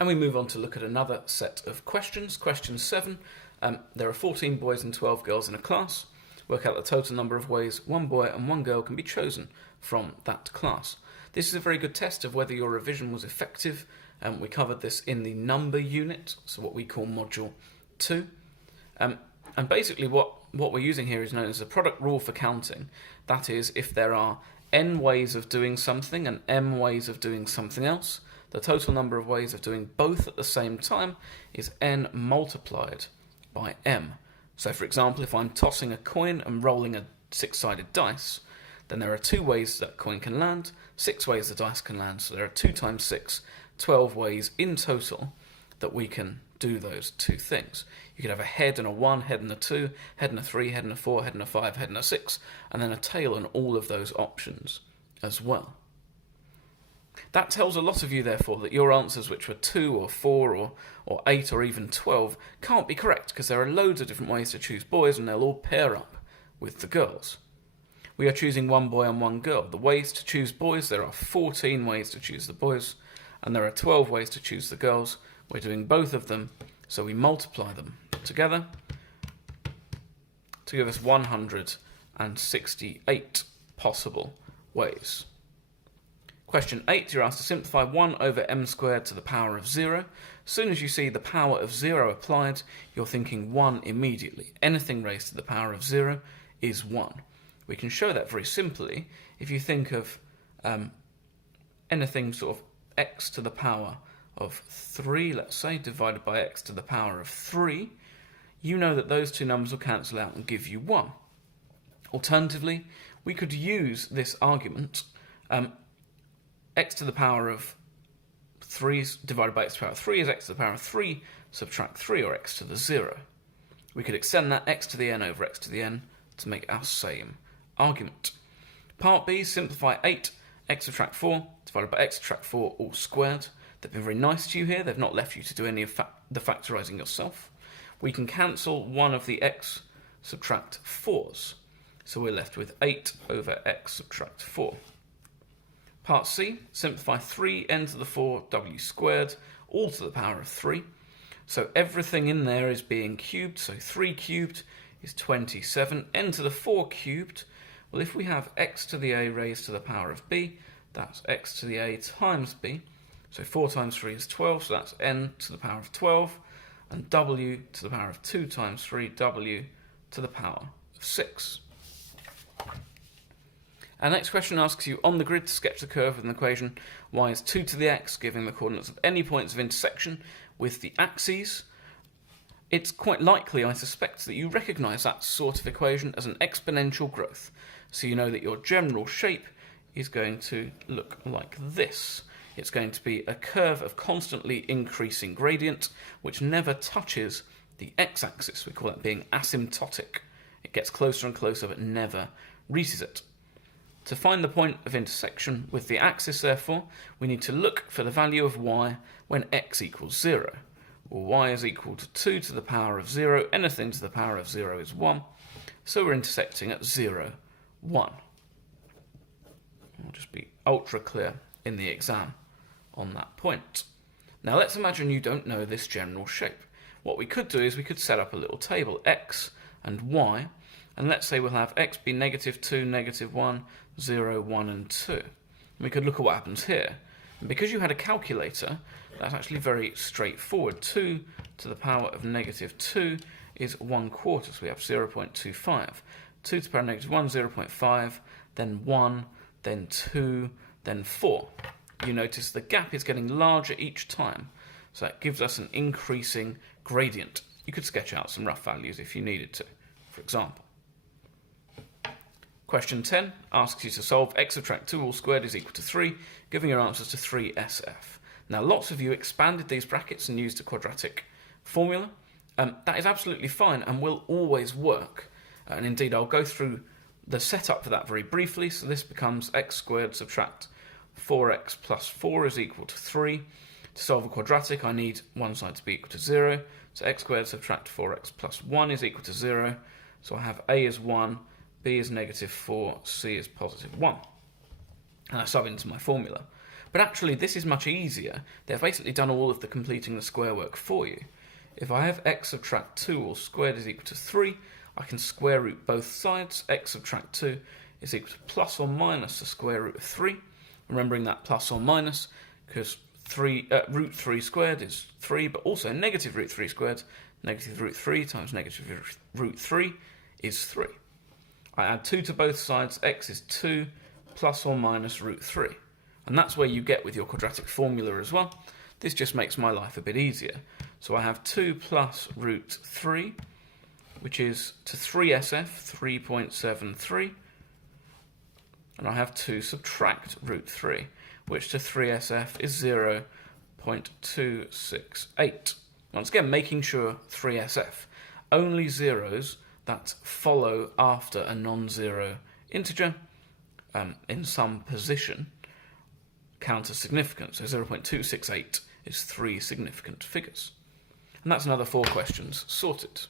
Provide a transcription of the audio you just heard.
And we move on to look at another set of questions. Question 7. There are 14 boys and 12 girls in a class. Work out the total number of ways one boy and one girl can be chosen from that class. This is a very good test of whether your revision was effective. We covered this in the number unit, so what we call module 2. And basically what we're using here is known as the product rule for counting. That is, if there are n ways of doing something and m ways of doing something else, the total number of ways of doing both at the same time is n multiplied by m. So for example, if I'm tossing a coin and rolling a 6-sided dice, then there are 2 ways that coin can land, 6 ways the dice can land, so there are 2 times 6, 12 ways in total that we can do those 2 things. You could have a head and a 1, head and a 2, head and a 3, head and a 4, head and a 5, head and a 6, and then a tail on all of those options as well. That tells a lot of you, therefore, that your answers, which were 2 or 4 or 8 or even 12, can't be correct because there are loads of different ways to choose boys and they'll all pair up with the girls. We are choosing one boy and one girl. The ways to choose boys, there are 14 ways to choose the boys, and there are 12 ways to choose the girls. We're doing both of them, so we multiply them together to give us 168 possible ways. Question 8, you're asked to simplify 1 over m squared to the power of 0. As soon as you see the power of 0 applied, you're thinking 1 immediately. Anything raised to the power of 0 is 1. We can show that very simply if you think of anything sort of x to the power of 3, let's say, divided by x to the power of 3, you know that those 2 numbers will cancel out and give you 1. Alternatively, we could use this argument, x to the power of 3 divided by x to the power of 3 is x to the power of 3, subtract 3, or x to the 0. We could extend that x to the n over x to the n to make our same argument. Part B, simplify 8, x subtract 4, divided by x subtract 4, all squared. They've been very nice to you here. They've not left you to do any of the factorising yourself. We can cancel one of the x subtract 4's. So we're left with 8 over x subtract 4. Part C, simplify 3, n to the 4, w squared, all to the power of 3. So everything in there is being cubed, so 3 cubed is 27. N to the 4 cubed, well, if we have x to the a raised to the power of b, that's x to the a times b. So 4 times 3 is 12, so that's n to the power of 12. And w to the power of 2 times 3, w to the power of 6. Our next question asks you, on the grid, to sketch the curve with an equation y is 2 to the x, giving the coordinates of any points of intersection with the axes. It's quite likely, I suspect, that you recognise that sort of equation as an exponential growth. So you know that your general shape is going to look like this. It's going to be a curve of constantly increasing gradient, which never touches the x-axis. We call that being asymptotic. It gets closer and closer, but never reaches it. To find the point of intersection with the axis, therefore, we need to look for the value of y when x equals 0. Well, y is equal to 2 to the power of 0. Anything to the power of 0 is 1. So we're intersecting at 0, 1. I'll just be ultra clear in the exam on that point. Now let's imagine you don't know this general shape. What we could do is we could set up a little table, x and y, and let's say we'll have x be negative 2, negative 1, 0, 1 and 2. And we could look at what happens here. And because you had a calculator, that's actually very straightforward. 2 to the power of negative 2 is 1/4, so we have 0.25. 2 to the power of negative 1, 0.5, then 1, then 2, then 4. You notice the gap is getting larger each time, so that gives us an increasing gradient. You could sketch out some rough values if you needed to, for example. Question 10 asks you to solve x subtract 2 all squared is equal to 3, giving your answers to 3SF. Now lots of you expanded these brackets and used a quadratic formula. That is absolutely fine and will always work. And indeed I'll go through the setup for that very briefly. So this becomes x squared subtract 4x plus 4 is equal to 3. To solve a quadratic I need one side to be equal to 0. So x squared subtract 4x plus 1 is equal to 0. So I have a is 1, b is negative 4, c is positive 1. And I sub into my formula. But actually, this is much easier. They've basically done all of the completing the square work for you. If I have x subtract 2 all squared is equal to 3, I can square root both sides. X subtract 2 is equal to plus or minus the square root of 3. Remembering that plus or minus, because root 3 squared is 3, but also negative root 3 squared. Negative root 3 times negative root 3 is 3. I add 2 to both sides. X is 2 plus or minus root 3. And that's where you get with your quadratic formula as well. This just makes my life a bit easier. So I have 2 plus root 3, which is to 3SF, 3.73. And I have 2 subtract root 3, which to 3SF is 0.268. Once again, making sure 3SF. Only zeros that follow after a non-zero integer in some position count as significant. So 0.268 is 3 significant figures. And that's another 4 questions sorted.